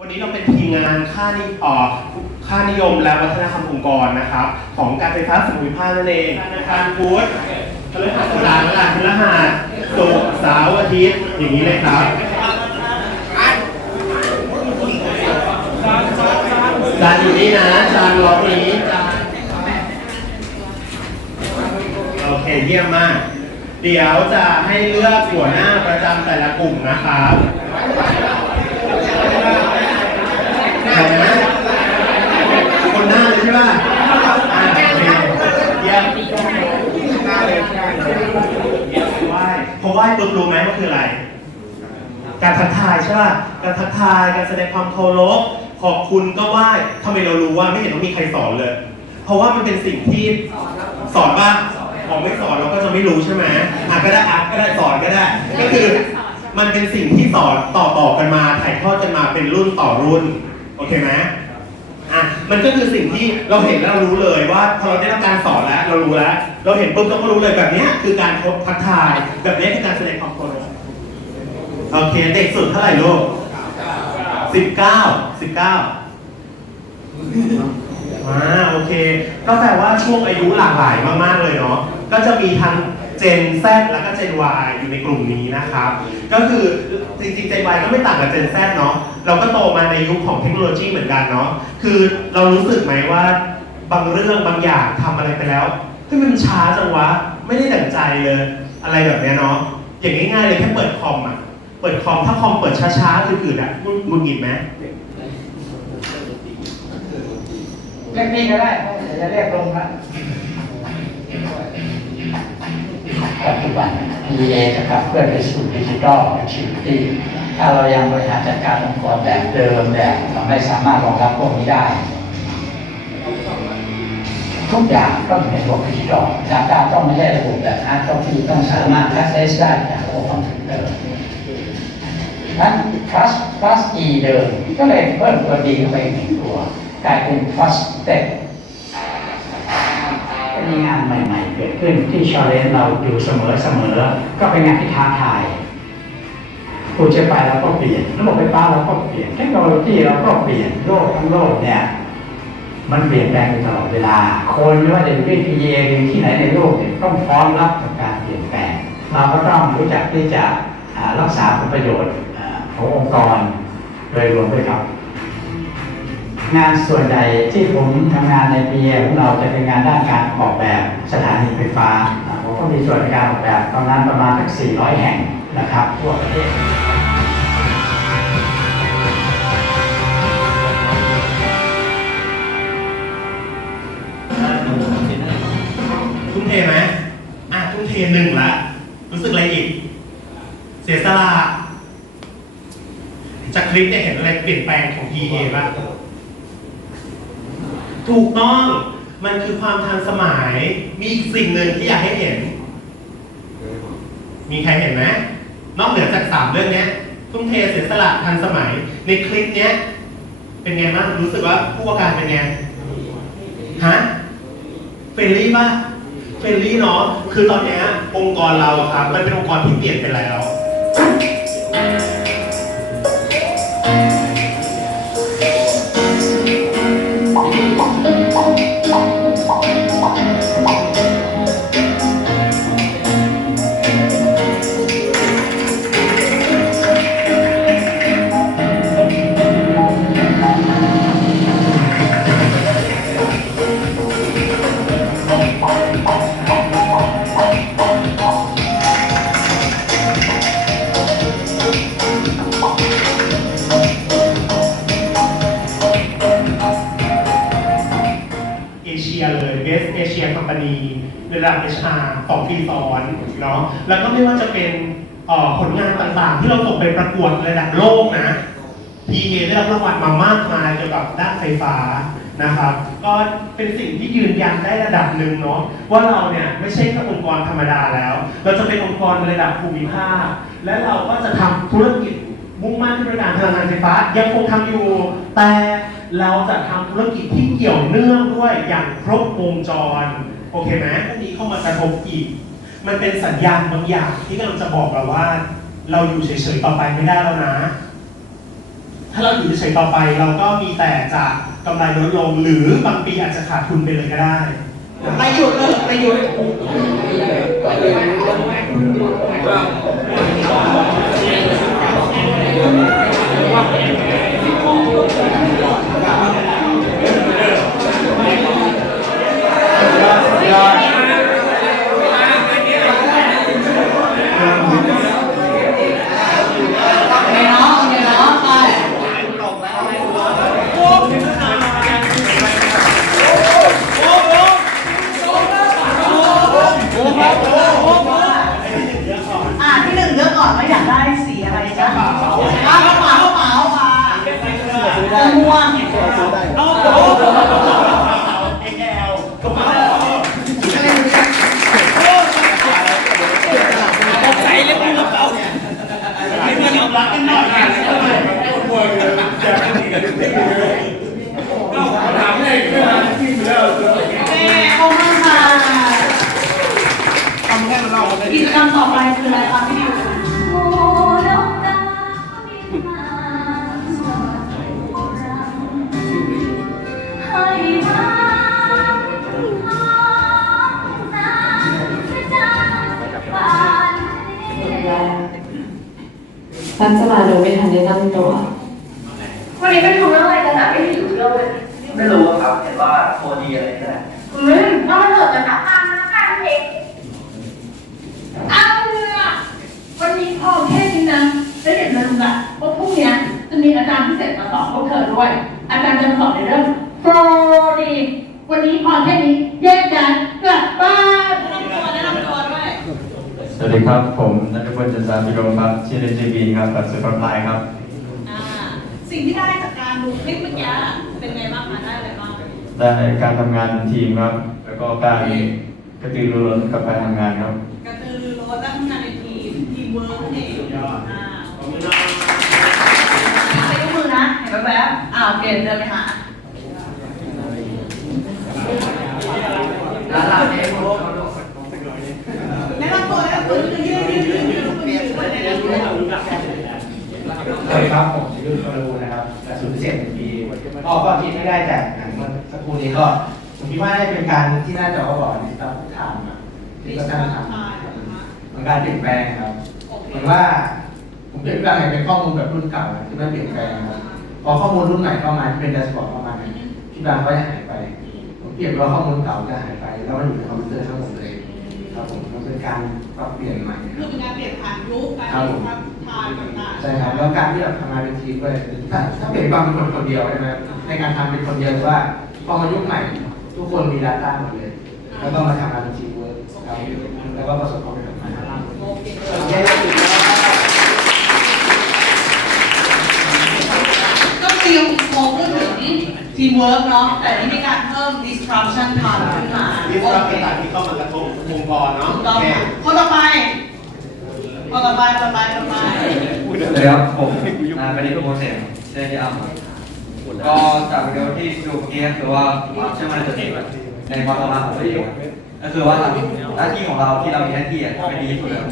วันนี้เราเป็นทีมงานค่านิอ่อค่านิยมและวัฒนธรรมองค์กรนะครับ ของการไฟฟ้าส่วนภูมิภาคนั่นเองธนาคารพุทธพฤหัสบดีพฤหัสศุกร์เสาร์อาทิตย์อย่างนี้เลยครับจานอยู่นี่นะจานรอนี้จานโอเคเยี่ยมมาก เดี๋ยวจะให้เลือกหัวหน้าประจำแต่ละกลุ่มนะครับ ใครนะคนหน้าเลยใช่ ป่ะอ่าโอเคเยี่ยมไหว้พอไหว้ปุ๊บรู้ไหมว่าคืออะไร การทักทายใช่ป่ะ การทักทายการแสดงความเคารพขอบคุณก็ไหว้ทำไมเรารู้ว่าไม่เห็นต้องมีใครสอนเลย เพราะว่ามันเป็นสิ่งที่สอนว่าพองไม่สอนเราก็จะไม่รู้ใช่ไหมอะก็ได้อะก็ได้สอนก็ได้ ก็คือมันเป็นสิ่งที่สอนต่อต่อๆกันมาถ่ายทอดกันมาเป็นรุ่นต่อรุ่น โอเคไหม มันก็คือสิ่งที่เราเห็นแล้วเรารู้เลยว่าพอเราได้รับการสอนแล้วเรารู้แล้ว เราเห็นปุ๊บเราก็รู้เลยแบบนี้คือการพบทักทาย แบบนี้คือการแสดงความเคารพโอเคเด็กสุดเท่าไหร่ลูกสิบเก้าสิบเก้าอ่าโอเค ก็แปลว่าช่วงอายุหลากหลายมากๆเลยเนาะก็จะมีทั้ง Gen Z แล้วก็ Gen Y อยู่ในกลุ่มนี้นะครับ ก็คือจริงๆ Gen Y ก็ไม่ต่างกับ Gen Z เนาะเราก็โตมาในยุคของเทคโนโลยีเหมือนกันเนาะคือเรารู้สึกไหมว่าบางเรื่องบางอย่างทำอะไรไปแล้วเฮ้ยมันช้าจังวะ ไม่ได้ดั่งใจเลยอะไรแบบนี้เนาะอย่างง่ายๆเลยแค่เปิดคอมอะเปิดคอมถ้าคอมเปิดช้าๆคือๆอะงุนงุนหงิดไหมเรียกนี่ก็ได้จะเรียกลงละ ปัจจุบัน PA จะขับเคลื่อนไปสู่ดิจิทัลชิวิตี้ถ้าเรายังบริหารจัดการองค์กรแบบเดิมแบบเราไม่สามารถรองรับพวกนี้ได้ ทุกอย่างต้องเป็นระบบดิจิทัลดาต้าต้องไม่ใช่ระบบแบบฮาร์ดคอพีต้องสามารถ access ได้จากระบบคอมพิวเตอร์นั้น trust plus e เดิมก็เลยเพิ่มตัวดีเข้าไปหนึ่งตัว กลายเป็น trusted ก็ มีงานใหม่ๆ เกิดขึ้นที่ชาเลนเราอยู่เสมอๆก็เป็นงานที่ท้าทายผู้ใช้ไฟเราก็เปลี่ยนระบบไฟฟ้าเราก็เปลี่ยนเทคโนโลยีเราก็เปลี่ยนโลกทั้งโลกเนี่ยมันเปลี่ยนแปลงอยู่ตลอดเวลา คนไม่ว่าจะอยู่ที่พีเอหรือที่ไหนในโลกเนี่ยต้องพร้อมรับกับการเปลี่ยนแปลง เราก็ต้องรู้จักที่จะรักษาผลประโยชน์ขององค์กรโดยรวมด้วยครับ งานส่วนใหญ่ที่ผมทำงานในปีของเราจะเป็นงานด้านการออกแบบสถานีไฟฟ้าอ่าผมก็มีส่วนในการออกแบบตอนนั้นประมาณสัก 400 แห่งนะครับทั่วประเทศทุ่มเทไหมอะทุ่มเทหนึ่งละ รู้สึกอะไรอีก เสียสละจากคลิปเนี่ยเห็นอะไรเปลี่ยนแปลงของ PA บ้าง ถูกต้องมันคือความทันสมัย มีอีกสิ่งหนึ่งที่อยากให้เห็น มีใครเห็นไหมนอกเหนือจากสามเรื่องนี้ทุ่มเทเสียสละทันสมัย ในคลิปเนี้ย เป็นไงบ้างรู้สึกว่าผู้ประการเป็นไงฮะเฟรนลี่ป่ะเฟรนลี่เนาะคือตอนนี้องค์กรเราครับ มันเป็นองค์กรที่เปลี่ยนไปแล้ว Asia Company ระดับ HR สองปีซ้อนเนาะแล้วก็ไม่ว่าจะเป็นผลงานต่างๆ ที่เราส่งไปประกวดระดับโลกนะ PA ได้รับรางวัลมามากมายเกี่ยวกับด้านไฟฟ้านะครับ ก็เป็นสิ่งที่ยืนยันได้ระดับหนึ่งเนาะว่าเราเนี่ยไม่ใช่แค่องค์กรธรรมดาแล้ว เราจะเป็นองค์กรระดับภูมิภาค และเราก็จะทำธุรกิจมุ่งมั่นที่บริการพลังงานไฟฟ้ายังคงทำอยู่ แต่เราจะทำธุรกิจที่เกี่ยวเนื่องด้วยอย่างครบวงจร โอเคไหมพวกนี้เข้ามากระทบอีก มันเป็นสัญญาณบางอย่างที่กำลังจะบอกเราว่า เราอยู่เฉยๆต่อไปไม่ได้แล้วนะ ถ้าเราอยู่เฉยๆต่อไปเราก็มีแต่จะกำไรลดลง หรือบางปีอาจจะขาดทุนไปเลยก็ได้ไม่หยุดเลยไม่หยุด มาโดยไม่ทันได้ตั้งตัว วันนี้ไปทำอะไรกันอะไม่หิวเลยไม่รู้ครับเห็นว่าโคดีอะไรนี่แหละอืมก็มาโหลดกันนะฟังนะกันเองเอาเรือวันนี้พอแค่นี้นะแล้วอย่าลืมละว่าพรุ่งนี้จะมีอาจารย์พิเศษมาสอนพวกเธอด้วย อาจารย์จะสอนในเรื่องโปรดีวันนี้พอแค่นี้แยกย้ายกลับบ้าน แนะนำตัวแนะนำตัวด้วย ส วัสดีครับ ผมนัทพลจันทราพิรมครับชื่อเล่นชื่อบีนครับปัจจุบันพลายครับ อ่าสิ่งที่ได้จากการดูคลิปเมื่อกี้เป็นไงบ้างคะได้อะไรบ้างได้การทำงานเป็นทีมครับ แล้วก็การกระตือรือร้นกับการทำงานครับ กระตือรือร้นและทำงานในทีมทีมเวิร์กนั่นเองอ่าใส่ยกมือนะเห็นแวบๆอ่าโอเคเดินไปหาร้านเราเนี่ยเขา แนะนำตัวแนะนำตัวยืนยืนยืนยืนยืนยืนแนะนำตัว สวัสดีครับผมชื่อคารูนะครับแต่สูตรพิเศษหนึ่งปีก็ก็คิดไม่ได้จากหนังเมื่อสักครู่นี้ก็ผมคิดว่าได้เป็นการที่น่าจะเขาบอกดิจิตอลไทม์อะดิจิตอลไทม์มันการเปลี่ยนแปลงครับโอเคเหมือนว่าผมคิดว่าเป็นข้อมูลแบบรุ่นเก่าอะที่มันเปลี่ยนแปลงครับพอข้อมูลรุ่นใหม่เข้ามาที่เป็นแดชบอร์ดเข้ามาเนี่ยที่บางก็จะหายไป ผมเปรียบว่าข้อมูลเก่าจะหายไป แล้วมันอยู่ในคอมพิวเตอร์ทั้งหมดเลยครับผมมันเป็นการ ปรับเปลี่ยนใหม่คคืรัอบ เป็นการเปลี่ยนผ่านยุคการเปลี่ยนผ่านทางต่างๆใช่ครับแล้วการที่แบบทำงานเป็นทีมด้วยถ้าถ้าเปลี่ยนความเป็นคนคนเดียวใช่ไหมในการทำเป็นคนเดียวแต่ว่าพอมายุคใหม่ ทุกคนมี Data หมดเลย แล้วก็มาทำงานเป็นทีมเวิร์กครับแล้วก็ประสบความสำเร็จมากโอเคแย่สุดแล้วก็คือยังคงพูดถึงทีมเวิร์กเนาะแต่นี่มีการเพิ่ม disruption time ขึ้นมา นี่สำหรับต่างๆที่เข้ามากระทบองค์กรเนาะถูกต้องค่ะคนต่อไป คนต่อไปคนต่อไปคนต่ไปสวัสดีครับผมนายประดิษฐ์โมเสสเจนิอัมก็จากวิดีโอที่ดูเมื่อกี้คือว่าความเชื่อมั่นในตัวเองในความสามารถของตัวเองก็คือว่าหน้าที่ของเราที่เรามีหน้าที่อะทำให้ดีที่สุดแล้ว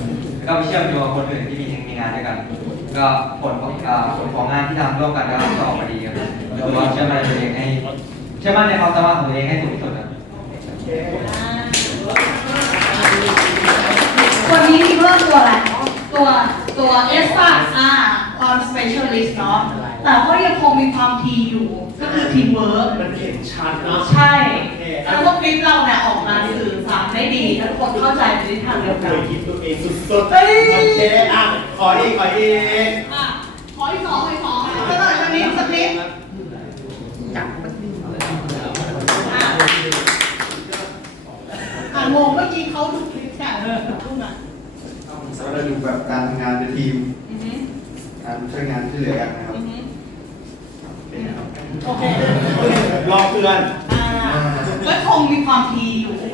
ก็ไปเชื่อมโยงกับคนอื่นที่มีมีงานด้วยกัน ก็ผลของผลของงานที่ทำร่วมกันก็ออกมาดีครับคือว่าเชื่อมั่นในตัวเองให้เชื่อมั่นในความสามารถของตัวเองให้สูงที่สุดครับ วันนี้มีเพิ่มตัวอะไร ตัวตัว เอสซ่าอ่าความ specialist เนาะแต่ก็ยังคงมีความทีอยู่ ก็คือทีมเวิร์กมันเห็นชัดเนาะใช่แล้วพวกคลิปเราเนี่ยออกมาสื่อสารได้ดีทุกคนเข้าใจในทิศทางเดียวเคกันยคิดตัวเองสุดๆเฮ้ยโอเคอะขออีกขออีกอะขออีกสองขออีกสองสักหน่อยสักนิดสักนิดอะอะงงเมื่อกี้เขาดูคลิปแต่พูดมา เราดูแบบการทำงานเป็นทีม อือฮึการช่วยงานช่วยเหลือกันนะครับอือฮึเป็นไงครับโอเครอเพื่อนอ่าก็คงมีความทีอยู่สวั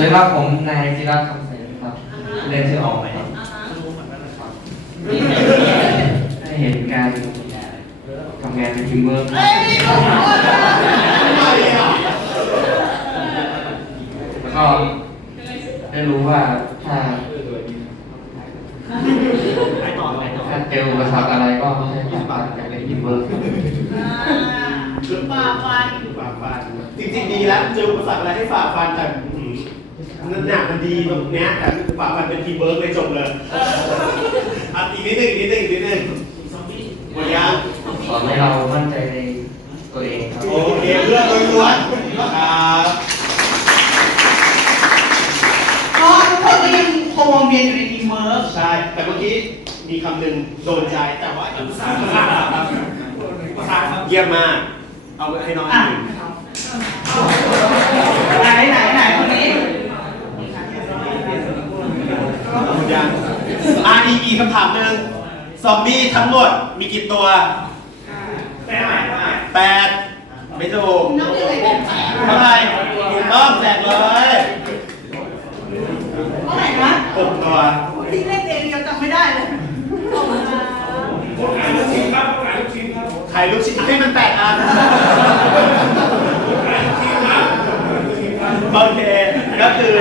สดีครับผมนายจิรัตน์คำเสนครับเรียนชื่อออกไหมครับอ่าฮะได้เห็นการทำงานเป็นทีมเวิร์กเอ้ยโอ้โหแล้วก็ ได้รู้ว่าถ้าถ้าถ้าเจออุปสรรคอะไรก็ใช้ฝ่าฟันจากเป็นทีมเวิร์กอ่าฝ่าฟันฝ่าฟันจริงๆดีแล้วเจออุปสรรคอะไรให้ฝ่าฟันแต่อื้อหือนั่นหนักมันดีตรงเนี้ยแต่ฝ่าฟันเป็นทีมเวิร์กเลยจบเลยอะอีกนิดหนึงอีกนิดหนึงอีกนิดหนึงหมดยังสอนให้เรามั่นใจในตัวเองครับ โอเคเพื่อนล้วนๆครับ ก็ทุกคนก็ยังคงวนเวียนอยู่ในทีมเวิร์ก ใช่ แต่เมื่อกี้ มีคำหนึ่งโดนใจแต่ว่าอีกสามเยี่ยมมาก เอาให้น้องอีกหนึ่งไหนไหนไหนคนนี้หมดยังอ่าอีกอีกคำถามหนึ่งซอมบี้ทั้งหมดมีกี่ตัว แปดแปดไม่ถูกน้องยังไงเป็นแผลเท่าไหร่ถูกต้องแจกเลยเท่าไหร่นะหกตัวที่เลขเองยังจำไม่ได้เลย ขายลูกชิ้นให้มันแตกอันโอเค ก็คือ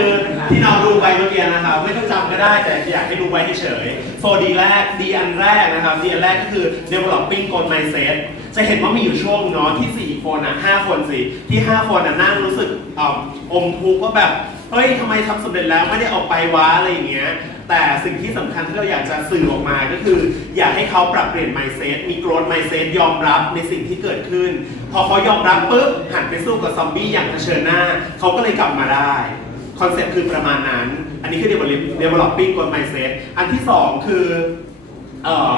ที่น้องดูไปเมื่อกี้นะครับไม่ต้องจำก็ได้แต่อยากให้ดูไว้เฉยๆโซดีแรกดีอันแรกนะครับดีอันแรกก็คือ developing goal mindset จะเห็นว่ามีอยู่ช่วงเนาะที่ 4 คนอะ5คนสิที่ 5 คนอะนั่งรู้สึกอมอมทุกข์ว่าแบบ เฮ้ยทำไมทำสำเร็จแล้วไม่ได้ออกไปวะอะไรอย่างเงี้ย แต่สิ่งที่สำคัญที่เราอยากจะสื่อออกมาก็คือ อยากให้เขาปรับเปลี่ยน mindset มี growth mindset ยอมรับในสิ่งที่เกิดขึ้น พอเขายอมรับปุ๊บหันไปสู้กับซอมบี้อย่างเผชิญหน้า เขาก็เลยกลับมาได้คอนเซ็ปต์คือประมาณนั้น อันนี้คือ developing growth mindset อันที่สองคือออ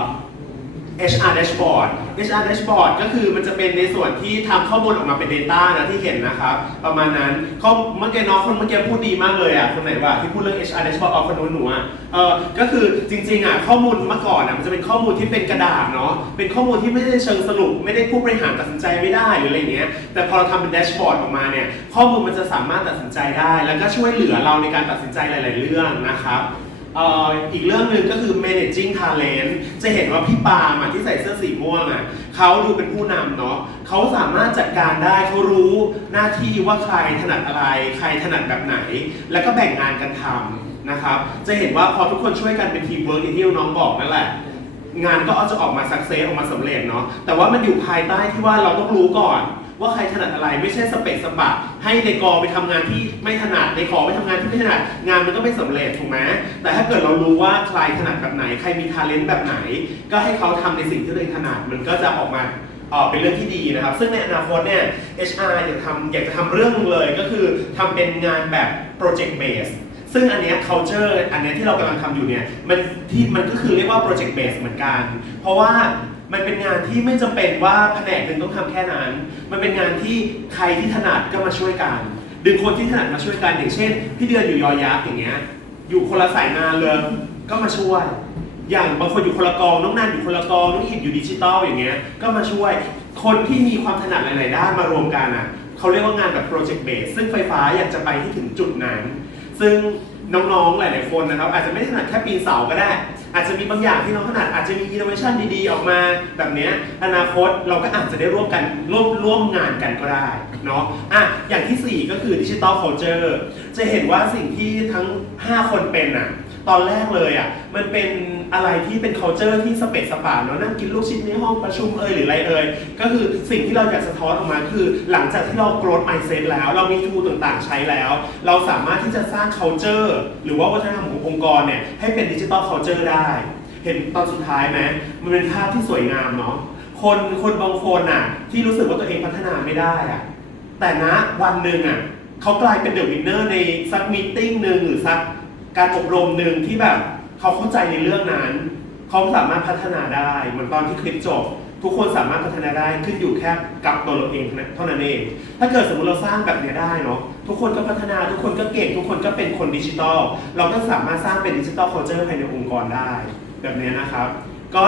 HR dashboard HR dashboard ก็คือมันจะเป็นในส่วนที่ทำข้อมูลออกมาเป็น Data นะที่เห็นนะครับ ประมาณนั้นเขาเมื่อกี้น้องคนเมื่อกี้พูดดีมากเลยอะคนไหนวะที่พูดเรื่อง HR dashboard เอาคนนู้นหนูอะเออก็คือจริงๆอะข้อมูลเมื่อก่อนอะมันจะเป็นข้อมูลที่เป็นกระดาษเนาะเป็นข้อมูลที่ไม่ได้เชิงสรุป ไม่ได้ผู้บริหารตัดสินใจไม่ได้หรืออะไรเงี้ยแต่พอเราทำเป็นแดชบอร์ดออกมาเนี่ยข้อมูลมันจะสามารถตัดสินใจได้ แล้วก็ช่วยเหลือเราในการตัดสินใจหลาย ๆ เรื่องนะครับ เอ่ออีกเรื่องหนึ่งก็คือ managing talent จะเห็นว่าพี่ปาล์มอะที่ใส่เสื้อสีม่วงอะเขาดูเป็นผู้นำเนาะเขาสามารถจัดการได้เขารู้หน้าที่ว่าใครถนัดอะไร ใครถนัดแบบไหน แล้วก็แบ่งงานกันทำนะครับ จะเห็นว่าพอทุกคนช่วยกันเป็นทีมเวิร์กอย่างที่น้องบอกนั่นแหละ งานก็จะออกมาสักเซสออกมาสำเร็จเนาะแต่ว่ามันอยู่ภายใต้ที่ว่าเราต้องรู้ก่อน ว่าใครถนัดอะไรไม่ใช่สเปซสปะให้ในกอไปทำงานที่ไม่ถนัดในขอไปทำงานที่ไม่ถนัดงานมันก็ไม่สำเร็จถูกไหมแต่ถ้าเกิดเรารู้ว่าใครถนัดแบบไหน ใครมีทาเลนต์แบบไหน ก็ให้เขาทำในสิ่งที่ตัวเองถนัดมันก็จะออกมาเอ่อเป็นเรื่องที่ดีนะครับ ซึ่งในอนาคตเนี่ย HR อยากทำอยากจะทำเรื่องเลยก็คือทำเป็นงานแบบ project base ซึ่งอันเนี้ย culture อันเนี้ยที่เรากำลังทำอยู่เนี่ย มันที่มันก็คือเรียกว่า project base เหมือนกัน เพราะว่า มันเป็นงานที่ไม่จำเป็นว่าแผนกหนึ่งต้องทำแค่นั้น มันเป็นงานที่ใครที่ถนัดก็มาช่วยกัน ดึงคนที่ถนัดมาช่วยกันอย่างเช่น พี่เดือนอยู่ยอยักษ์อย่างเงี้ย อยู่คนละสายงานเลยก็มาช่วย อย่างบางคนอยู่คนละกอง น้องนันอยู่คนละกอง น้องอิดอยู่ดิจิตอลอย่างเงี้ย ก็มาช่วย คนที่มีความถนัดหลาย ๆ ด้านมารวมกันอะ เขาเรียกว่างานแบบโปรเจกต์เบส ซึ่งไฟฟ้าอยากจะไปให้ถึงจุดนั้น ซึ่งน้อง ๆ หลาย ๆ คนนะครับอาจจะไม่ถนัดแค่ปีนเสาก็ได้ อาจจะมีบางอย่างที่น้องถนัดอาจจะมีอินโนเวชันดีๆ ออกมาแบบนี้อนาคตเราก็อาจจะได้ร่วมกันร่วมร่วมงานกันก็ได้เนาะอะอย่างที่ 4 ก็คือดิจิตอล culture จะเห็นว่าสิ่งที่ทั้ง 5 คนเป็นอะตอนแรกเลยอะมันเป็น อะไรที่เป็น culture ที่สเปซสปาเนาะนั่งกินลูกชิ้นในห้องประชุมเอ่ยหรืออะไรเอ่ยก็คือสิ่งที่เราอยากสะท้อนออกมาคือ หลังจากที่เรา growth mindset แล้ว เรามี tool ต่างๆ ใช้แล้ว เราสามารถที่จะสร้าง culture หรือว่าวัฒนธรรมขององค์กรเนี่ยให้เป็น digital culture ได้ เห็นตอนสุดท้ายไหมมันเป็นภาพที่สวยงามเนาะคนคนบางคนอะที่รู้สึกว่าตัวเองพัฒนาไม่ได้อะแต่ณวันหนึ่งอะเขากลายเป็นเดอะวินเนอร์ในสักมีติ้งหนึ่งหรือสักการอบรมหนึ่งที่แบบ เขาเข้าใจในเรื่องนั้น เขาสามารถพัฒนาได้เหมือนตอนที่คลิปจบ ทุกคนสามารถพัฒนาได้ขึ้นอยู่แค่กับตัวเราเองเท่านั้นเอง ถ้าเกิดสมมติเราสร้างแบบนี้ได้เนาะทุกคนก็พัฒนาทุกคนก็เก่ง ทุกคนก็เป็นคนดิจิทัลเราก็สามารถสร้างเป็นดิจิทัล c u เจอร์ภายในองค์กรได้ แบบนี้นะครับ ก็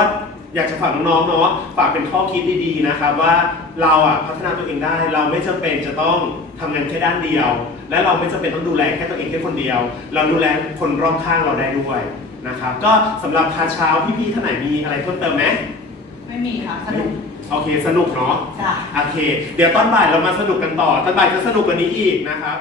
อยากจะฝากน้องๆเนาะฝากเป็นข้อคิดดีๆนะครับว่าเราอะพัฒนาตัวเองได้ เราไม่จำเป็นจะต้องทำงานแค่ด้านเดียว และเราไม่จำเป็นต้องดูแลแค่ตัวเองแค่คนเดียว เราดูแลคนรอบข้างเราได้ด้วย นะครับก็สำหรับพาเช้าพี่ๆท่านไหนมีอะไรเพิ่มเติมไหมไม่มีค่ะสนุกโอเคสนุกเนาะจ้ะ โอเค เดี๋ยวตอนบ่ายเรามาสนุกกันต่อตอนบ่ายจะสนุกกว่านี้อีกนะครับ